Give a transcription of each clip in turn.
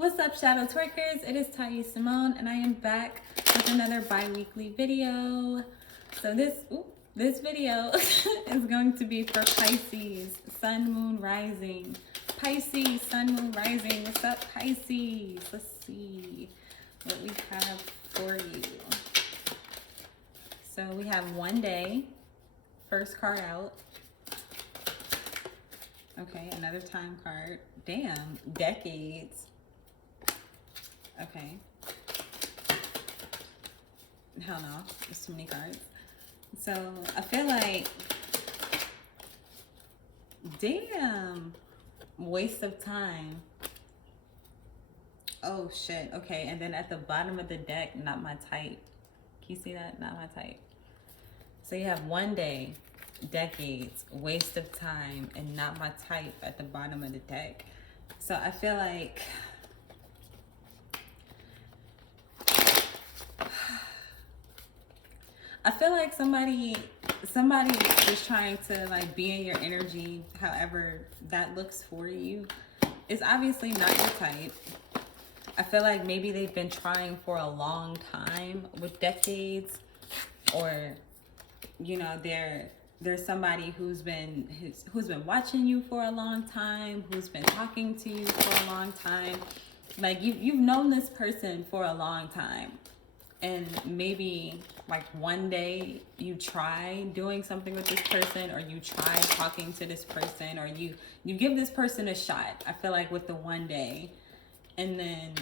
What's up, Shadow Twerkers? It is Thais Simone, and I am back with another bi-weekly video. So this video is going to be for Pisces, Sun, Moon, Rising. Pisces, Sun, Moon, Rising. What's up, Pisces? Let's see what we have for you. So we have 1 day. First card out. Okay, another time card. Damn, decades. Okay. Hell no, there's too many cards. So I feel like, damn, waste of time. Oh shit, okay. And then at the bottom of the deck, not my type. Can you see that? Not my type. So you have 1 day, decades, waste of time, and not my type at the bottom of the deck. So I feel like somebody is trying to like be in your energy, however that looks for you. It's obviously not your type. I feel like maybe they've been trying for a long time with decades, or you know, there's somebody who's been watching you for a long time, who's been talking to you for a long time. Like you've known this person for a long time. And maybe like 1 day you try doing something with this person, or you try talking to this person, or you give this person a shot. I feel like with the 1 day, and then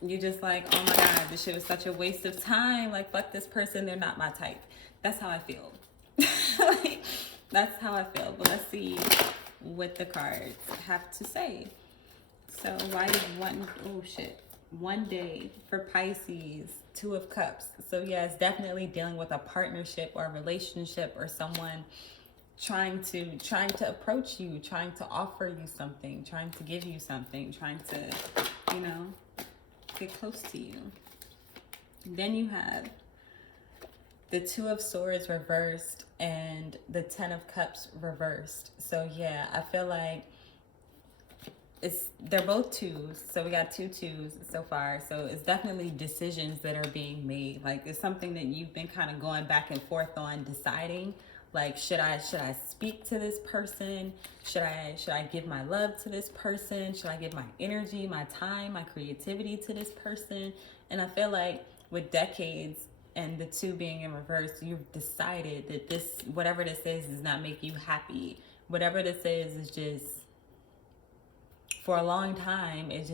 you're just like, oh my God, this shit was such a waste of time. Like, fuck this person, they're not my type. That's how I feel. Like, that's how I feel. But let's see what the cards have to say. So why is 1 day for Pisces, 2 of Cups. So yeah, it's definitely dealing with a partnership or a relationship, or someone trying to approach you, trying to offer you something, trying to give you something, trying to, you know, get close to you. Then you have the 2 of Swords reversed and the 10 of Cups reversed. So yeah, I feel like they're both 2s, so we got 2 2s so far. So it's definitely decisions that are being made. Like, it's something that you've been kind of going back and forth on, deciding, like, should I speak to this person? Should I give my love to this person? Should I give my energy, my time, my creativity to this person? And I feel like with decades and the 2 being in reverse, you've decided that this, whatever this is, does not make you happy. Whatever this is just, for a long time, it's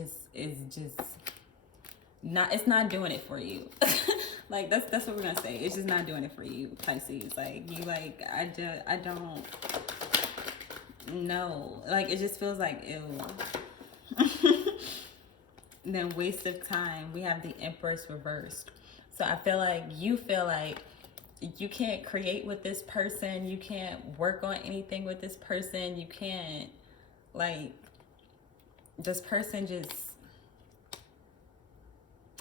not doing it for you. Like, that's what we're gonna say. It's just not doing it for you, Pisces. Like, you like, I don't know. Like, it just feels like, ew. Then waste of time. We have the Empress reversed. So I feel like you feel like you can't create with this person. You can't work on anything with this person. You can't, like, this person just,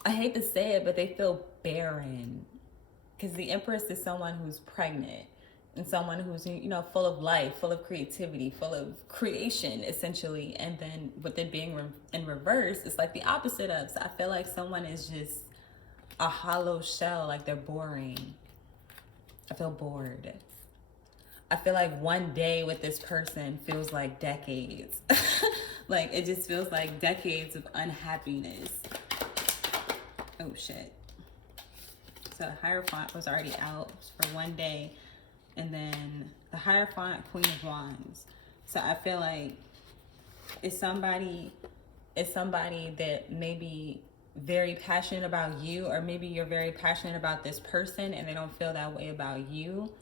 I hate to say it, but they feel barren. Because the Empress is someone who's pregnant, and someone who's, you know, full of life, full of creativity, full of creation, essentially. And then with it being in reverse, it's like the opposite of. So I feel like someone is just a hollow shell, like they're boring. I feel bored. I feel like 1 day with this person feels like decades. Like, it just feels like decades of unhappiness. Oh shit. So the Hierophant was already out for 1 day. And then the Hierophant, Queen of Wands. So I feel like it's somebody that may be very passionate about you, or maybe you're very passionate about this person and they don't feel that way about you.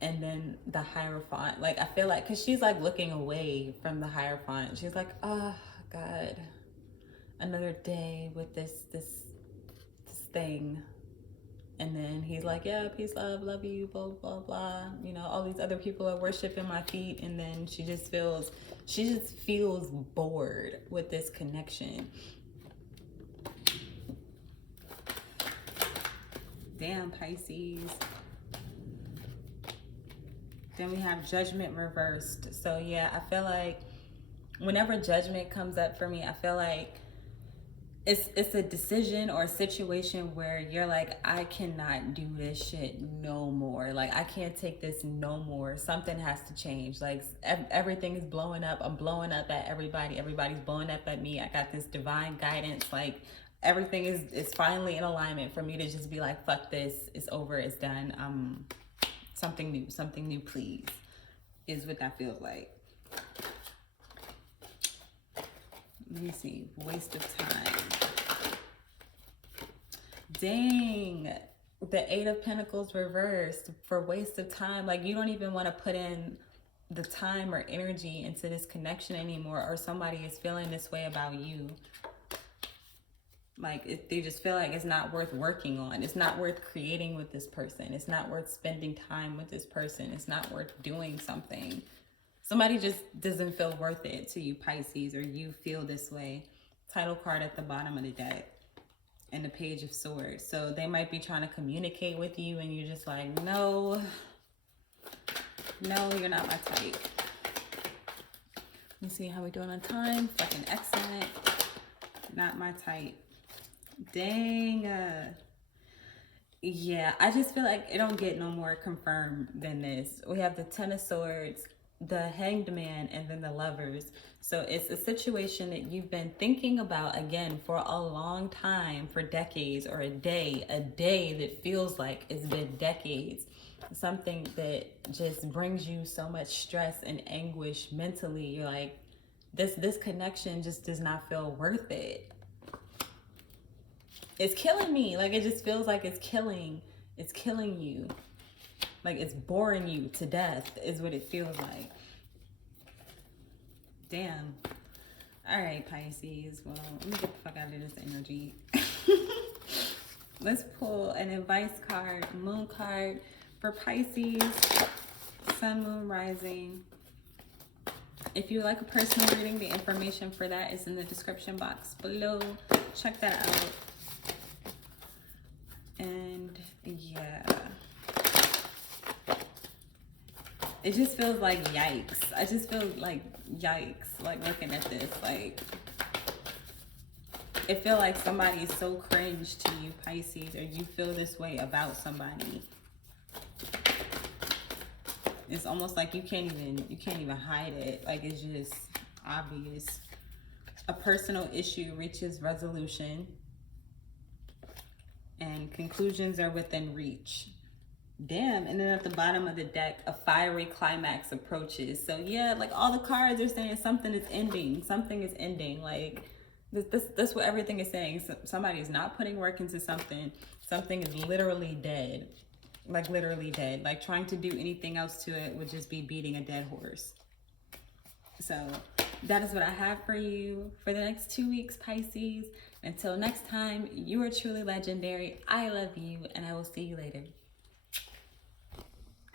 And then the Hierophant, like, I feel like, because she's like looking away from the Hierophant. She's like, oh God, another day with this thing. And then he's like, yeah, peace, love you, blah, blah, blah. You know, all these other people are worshiping my feet. And then she just feels bored with this connection. Damn, Pisces. Then we have Judgment reversed. So yeah, I feel like whenever judgment comes up for me, I feel like it's a decision or a situation where you're like, I cannot do this shit no more. Like, I can't take this no more. Something has to change. Like, everything is blowing up. I'm blowing up at everybody. Everybody's blowing up at me. I got this divine guidance. Like, everything is finally in alignment for me to just be like, fuck this. It's over. It's done. Something new, please, is what that feels like. Let me see. Waste of time. Dang. The 8 of Pentacles reversed for waste of time. Like, you don't even want to put in the time or energy into this connection anymore, or somebody is feeling this way about you. Like, they just feel like it's not worth working on. It's not worth creating with this person. It's not worth spending time with this person. It's not worth doing something. Somebody just doesn't feel worth it to you, Pisces, or you feel this way. Title card at the bottom of the deck and the Page of Swords. So they might be trying to communicate with you and you're just like, no, you're not my type. Let me see how we're doing on time. Fucking excellent. Not my type. Dang. Yeah, I just feel like it don't get no more confirmed than this. We have the Ten of Swords, the Hanged Man, and then the Lovers. So it's a situation that you've been thinking about, again, for a long time, for decades, or a day that feels like it's been decades. Something that just brings you so much stress and anguish mentally. You're like, this connection just does not feel worth it. It's killing me. Like, it just feels like it's killing you. Like, it's boring you to death is what it feels like. Damn. All right, Pisces. Well, let me get the fuck out of this energy. Let's pull an advice card, moon card for Pisces, sun, moon, rising. If you would like a personal reading, the information for that is in the description box below. Check that out. And yeah. It just feels like yikes. I just feel like yikes, like looking at this. Like, it feels like somebody is so cringe to you, Pisces, or you feel this way about somebody. It's almost like you can't even hide it. Like, it's just obvious. A personal issue reaches resolution, and conclusions are within reach. Damn. And then at the bottom of the deck, a fiery climax approaches. So yeah, like, all the cards are saying something is ending. Something is ending. Like, that's what everything is saying. Somebody is not putting work into something. Something is literally dead. Like, literally dead. Like, trying to do anything else to it would just be beating a dead horse. So that is what I have for you for the next 2 weeks, Pisces. Until next time, you are truly legendary. I love you, and I will see you later.